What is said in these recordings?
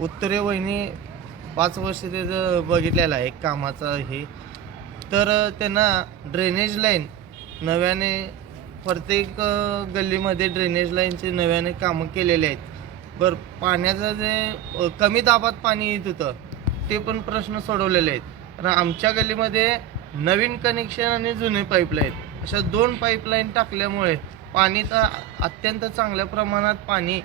उत्तरे वहिनी 5 वर्ष त्याचं बघितलेलं आहे कामाचं हे. तर त्यांना ड्रेनेज लाईन नव्याने प्रत्येक गल्लीमध्ये ड्रेनेज लाईनचे नव्याने कामं केलेले आहेत. बरं, पाण्याचं जे कमी दाबात पाणी येत होतं ते पण प्रश्न सोडवलेले आहेत. कारण आमच्या गल्लीमध्ये नवीन कनेक्शन आणि जुने पाईपलाईन अशा 2 पाईपलाईन टाकल्यामुळे पाणी तर अत्यंत चांगल्या प्रमाणात पाणी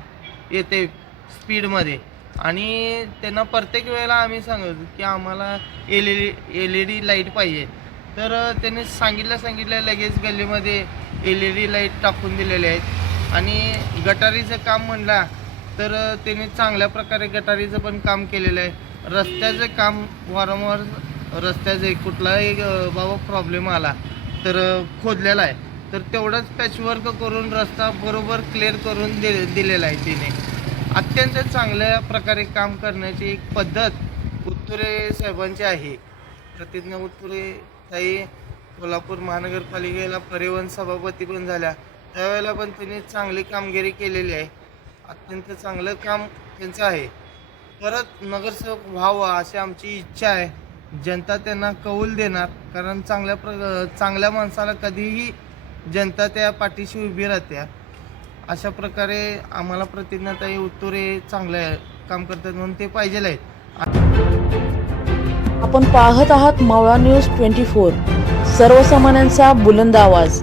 येते स्पीडमध्ये. आणि त्यांना प्रत्येक वेळेला आम्ही सांगतो की आम्हाला LED लाईट पाहिजे. तर त्यांनी सांगितलं लगेच गल्लीमध्ये LED लाईट टाकून दिलेले आहेत. आणि गटारीचं काम म्हणला तर त्यांनी चांगल्या प्रकारे गटारीचं पण काम केलेलं आहे. रस्त्याचं काम वारंवार रस्त्याचे कुठलाही बाबा प्रॉब्लेम आला तर खोदलेला आहे, तर तेवढंच पॅचवर्क करून रस्ता बरोबर क्लिअर करून दिलेला आहे. तिने अत्यंत चांगल्या प्रकारे काम करण्याची एक पद्धत उत्तुरे साहेबांची आहे. प्रतिज्ञा उत्तुरे ताई कोल्हापूर महानगरपालिकेला परिवहन सभापती पण झाल्या, त्यावेळेला पण त्यांनी चांगली कामगिरी केलेली आहे. अत्यंत चांगलं काम त्यांचं आहे. परत नगरसेवक व्हावा अशी आमची इच्छा आहे. जनता त्यांना कौल देणार, कारण चांगल्या माणसाला कधीही जनता त्या पाठीशी उभी राहते. अशा प्रकारे आम्हाला प्रतिज्ञाताई उत्तुरे चांगले काम करतात म्हणून ते पाहिजेल आहेत. आपण पाहत आहात मावळा न्यूज 24, सर्वसामान्यांचा बुलंद आवाज.